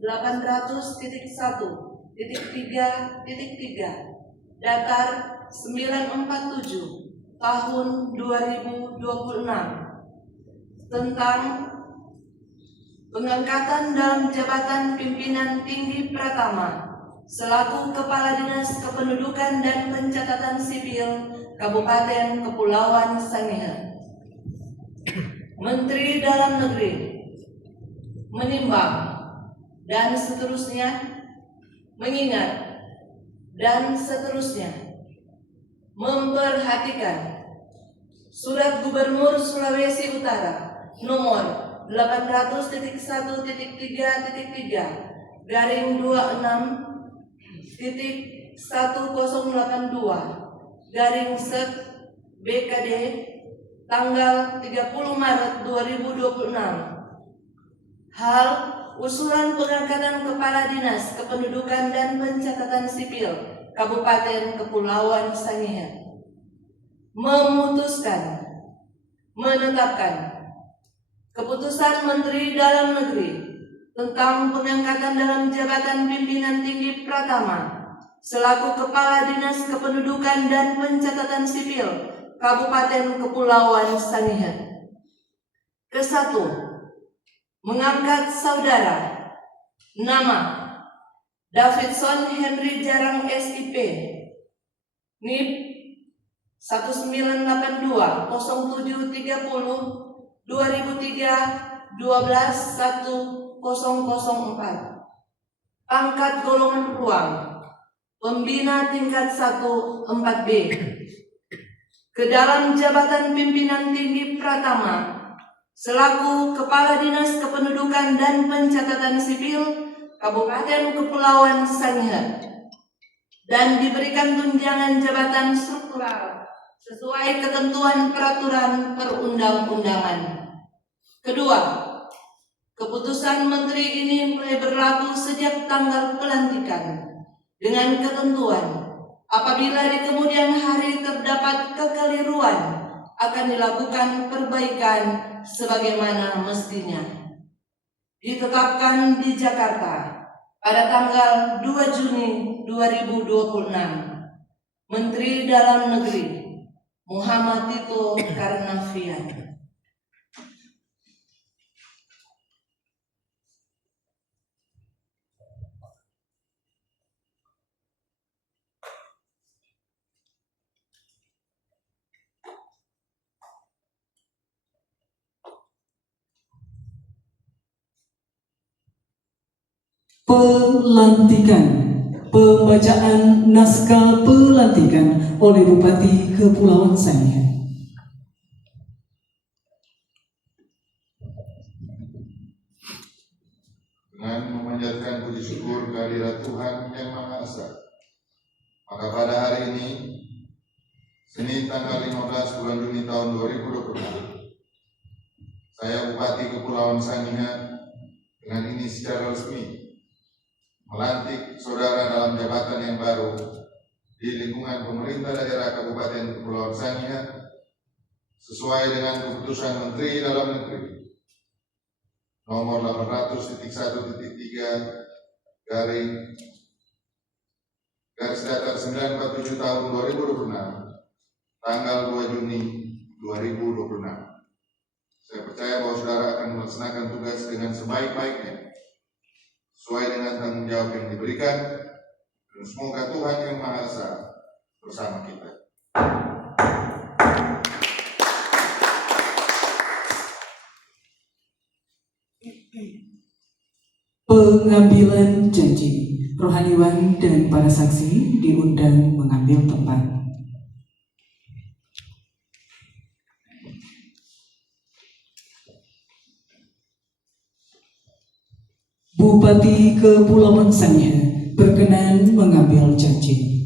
800.1.3.3 Datar 947 tahun 2026 tentang pengangkatan dalam jabatan pimpinan tinggi Pratama selaku Kepala Dinas Kependudukan dan Pencatatan Sipil Kabupaten Kepulauan Sangihe. Menteri Dalam Negeri menimbang dan seterusnya, mengingat dan seterusnya, memperhatikan Surat Gubernur Sulawesi Utara nomor 800.1.3.1082/Sek-BKD tanggal 30 Maret 2026. Hal usulan pengangkatan Kepala Dinas Kependudukan dan Pencatatan Sipil Kabupaten Kepulauan Sangihe memutuskan menetapkan Keputusan Menteri Dalam Negeri tentang pengangkatan dalam jabatan pimpinan tinggi Pratama selaku Kepala Dinas Kependudukan dan Pencatatan Sipil Kabupaten Kepulauan Sangihe. Ke-1, mengangkat saudara nama Davidson Henry Jarang SIP NIP 1982-07-3-12-1004 pangkat golongan ruang pembina tingkat 1 4B ke dalam jabatan pimpinan tinggi Pratama selaku Kepala Dinas Kependudukan dan Pencatatan Sipil Kabupaten Kepulauan Sangihe dan diberikan tunjangan jabatan struktural sesuai ketentuan peraturan perundang-undangan. Kedua, keputusan Menteri ini mulai berlaku sejak tanggal pelantikan dengan ketentuan apabila di kemudian hari terdapat kekeliruan akan dilakukan perbaikan sebagaimana mestinya. Ditetapkan di Jakarta pada tanggal 2 Juni 2026. Menteri Dalam Negeri Muhammad Tito Karnavian. Pelantikan. Pembacaan naskah pelantikan oleh Bupati Kepulauan Sangihe. Dengan memanjatkan puji syukur kehadirat Tuhan Yang Maha Esa, maka pada hari ini, Senin tanggal 15 bulan Juni tahun 2026, saya Bupati Kepulauan Sangihe dengan ini secara resmi melantik saudara dalam jabatan yang baru di lingkungan pemerintah daerah Kabupaten Kepulauan Sangihe sesuai dengan keputusan Menteri Dalam Negeri nomor 800.1.3/947 tahun 2026 tanggal 2 Juni 2026. Saya percaya bahwa saudara akan melaksanakan tugas dengan sebaik-baiknya sesuai dengan tanggung jawab yang diberikan, dan semoga Tuhan Yang Maha Esa bersama kita. Pengambilan janji. Rohaniwan dan para saksi diundang mengambil tempat. Bupati Kepulauan Sangihe berkenan mengambil janji.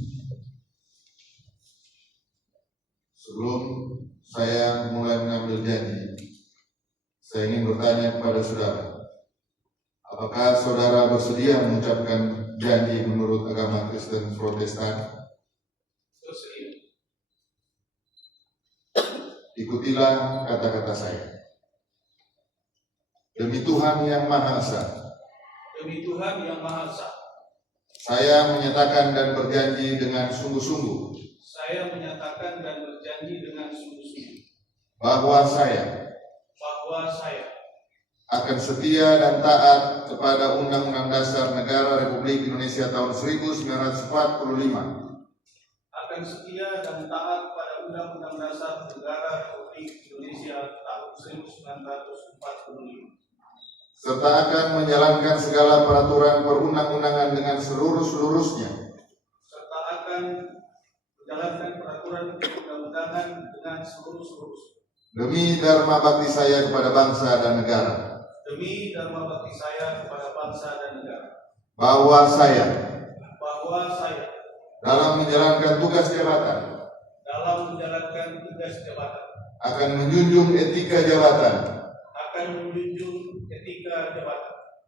Sebelum saya mulai mengambil janji, saya ingin bertanya kepada saudara, apakah saudara bersedia mengucapkan janji menurut agama Kristen Protestan? Ikutilah kata-kata saya. Demi Tuhan Yang Maha Esa, demi Tuhan Yang Maha Esa. Saya menyatakan dan berjanji dengan sungguh-sungguh Saya menyatakan dan berjanji dengan sungguh-sungguh bahwa saya bahwa saya akan setia dan taat kepada Undang-Undang Dasar Negara Republik Indonesia tahun 1945, akan setia dan taat pada Undang-Undang Dasar Negara Republik Indonesia tahun 1945, serta akan menjalankan segala peraturan perundang-undangan dengan seluruh-seluruhnya serta akan menjalankan peraturan perundang-undangan dengan seluruh-seluruhnya demi dharma bakti saya kepada bangsa dan negara, demi dharma bakti saya kepada bangsa dan negara, bahwa saya bahwa saya dalam menjalankan tugas jabatan akan menjunjung etika jabatan,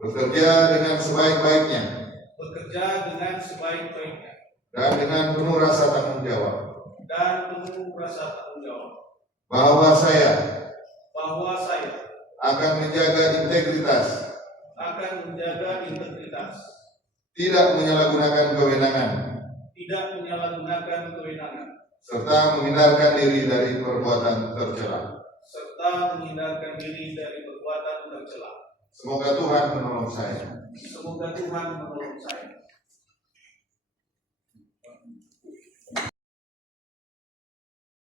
bekerja dengan sebaik-baiknya dan dengan penuh rasa tanggung jawab, bahwa saya akan menjaga integritas, tidak menyalahgunakan kewenangan, serta menghindarkan diri dari perbuatan tercela. Semoga Tuhan menolong saya.